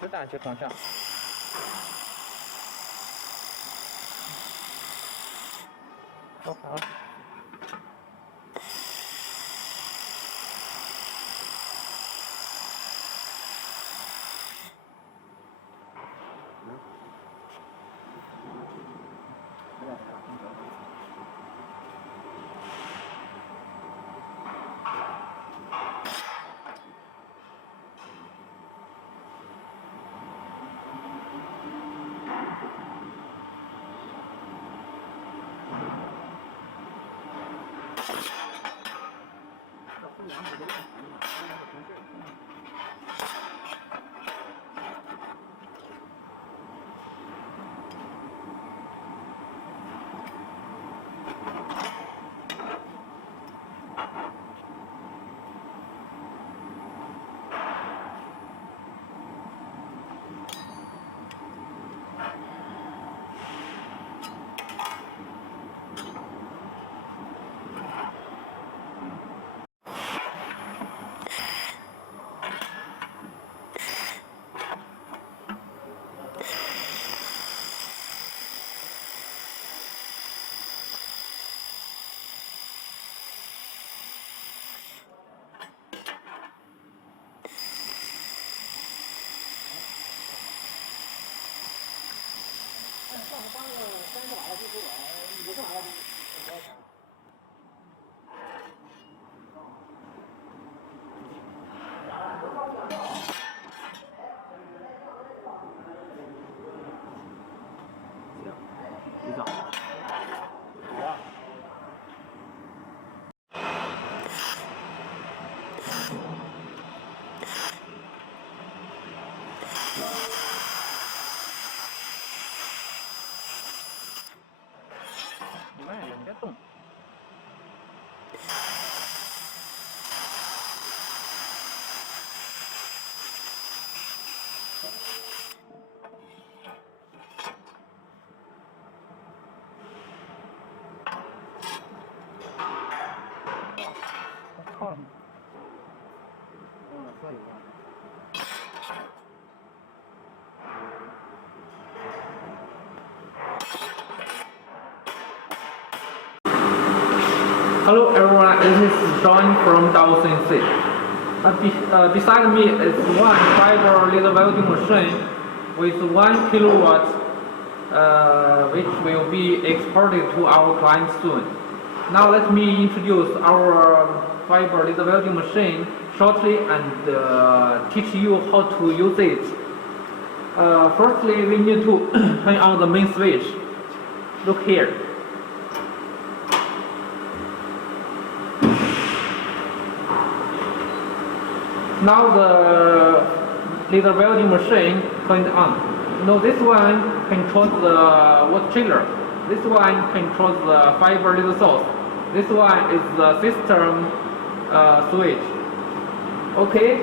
直弹去方向。收好。Hello everyone, this is John from Dawson C. Beside me is one fiber laser welding machine with 1 kilowatt, which will be exported to our clients soon. Now let me introduce our fiber laser welding machine shortly and teach you how to use it. Firstly, we need to turn on the main switch. Look here. Now the laser welding machine turned on. This one controls the water chiller. This one controls the fiber laser source. This one is the system switch. Okay,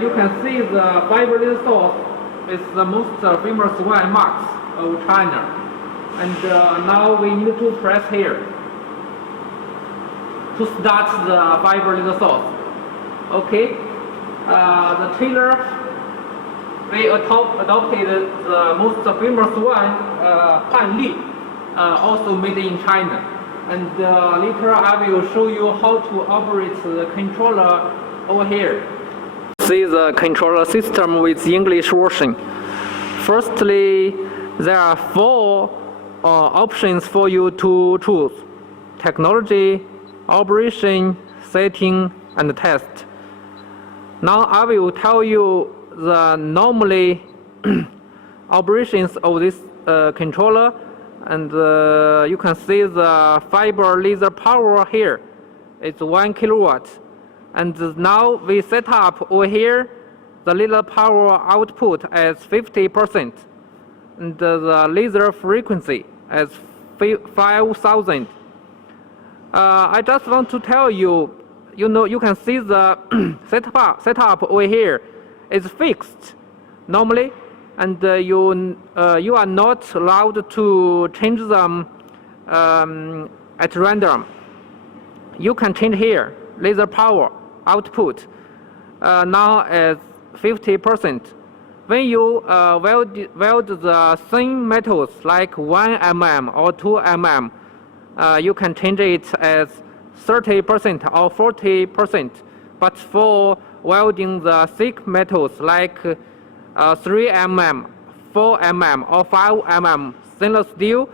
you can see the fiber laser source is the most famous one, Max of China. And now we need to press here to start the fiber laser source. Okay, the chiller, we adopted the most famous one, Hanli, also made in China. And later I will show you how to operate the controller over here. See the controller system with English version. Firstly, there are 4 options for you to choose: technology, operation, setting, and test. Now I will tell you the normally operations of this controller, and you can see the fiber laser power here. It's 1 kilowatt. And now we set up over here the laser power output as 50%, and the laser frequency as 5,000. I just want to tell you, you can see the setup over here is fixed normally, and you are not allowed to change them at random. You can change here laser power output now as 50%, when you weld the thin metals like 1 mm or 2 mm, you can change it as 30% or 40%. But for welding the thick metals like 3 mm, 4 mm or 5 mm stainless steel,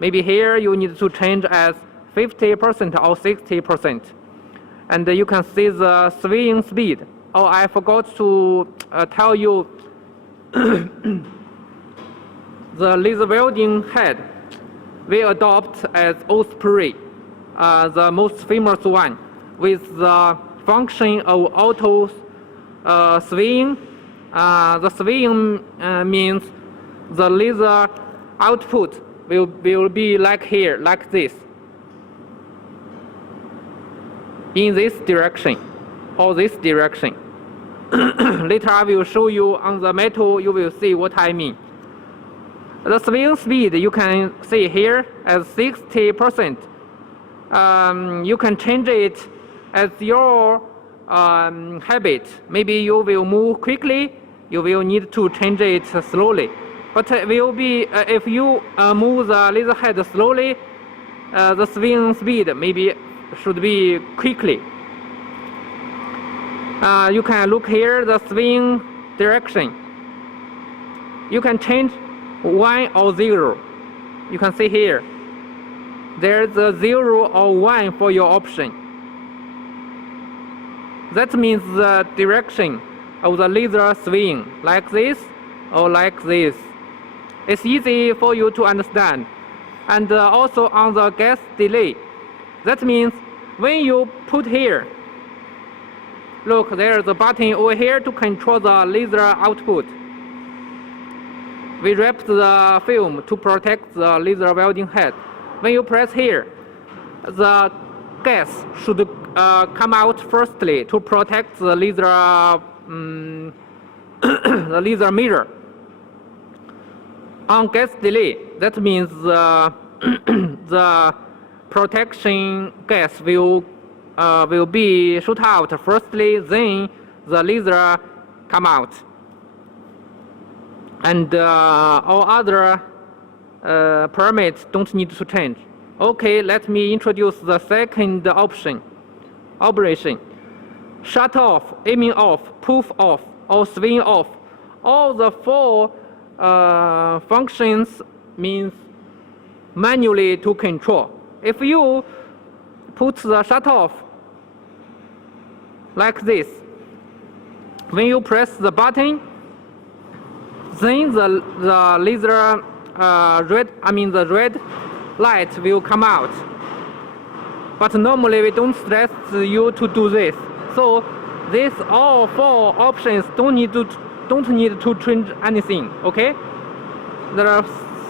maybe here you need to change as 50% or 60%. And you can see the swaying speed. Oh, I forgot to tell you the laser welding head we adopt as Osprey, the most famous one, with the function of auto swaying. The swaying means the laser output will be like here, like this, in this direction or this direction. Later I will show you on the metal, you will see what I mean. The swing speed you can see here as 60%. You can change it as your habit. Maybe you will move quickly, you will need to change it slowly. But it will be if you move the laser head slowly, the swing speed maybe should be quickly. You can look here the swing direction. You can change 1 or 0. You can see here. There's a 0 or 1 for your option. That means the direction of the laser swing, like this or like this. It's easy for you to understand. And also on the gas delay. That means when you put here, look, there's a button over here to control the laser output. We wrap the film to protect the laser welding head. When you press here, the gas should come out firstly to protect the laser the laser mirror. On gas delay, that means the protection gas will be shoot out firstly, then the laser come out. And all other parameters don't need to change. Okay, let me introduce the second option, operation. Shut off, aiming off, poof off, or swing off. All the 4 functions means manually to control. If you put the shut off like this, when you press the button, then the laser the red light will come out. But normally we don't stress you to do this. So these all 4 options don't need to change anything. Okay. The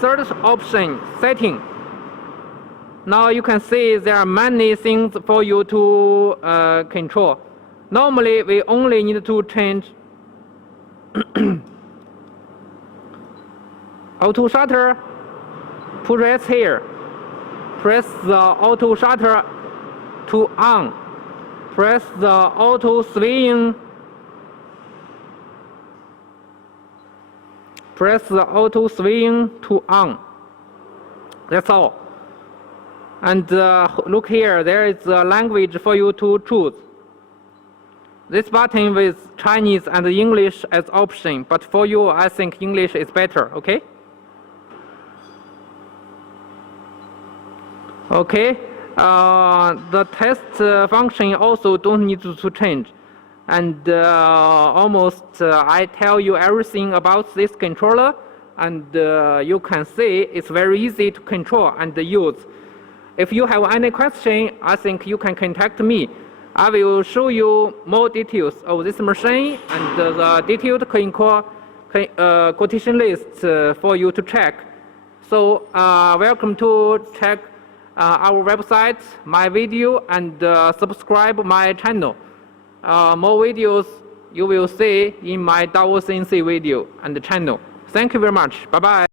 third option, setting. Now you can see there are many things for you to control. Normally we only need to change auto shutter. Press here. Press the auto shutter to on. Press the auto swing. Press the auto swing to on. That's all. And look here, there is a language for you to choose. This button with Chinese and English as option, but for you, I think English is better, okay? Okay, the test function also don't need to change. And almost I tell you everything about this controller, and you can see it's very easy to control and use. If you have any question, I think you can contact me. I will show you more details of this machine and the detailed quotation list for you to check. So welcome to check our website, my video, and subscribe my channel. More videos you will see in my CNC video and channel. Thank you very much. Bye-bye.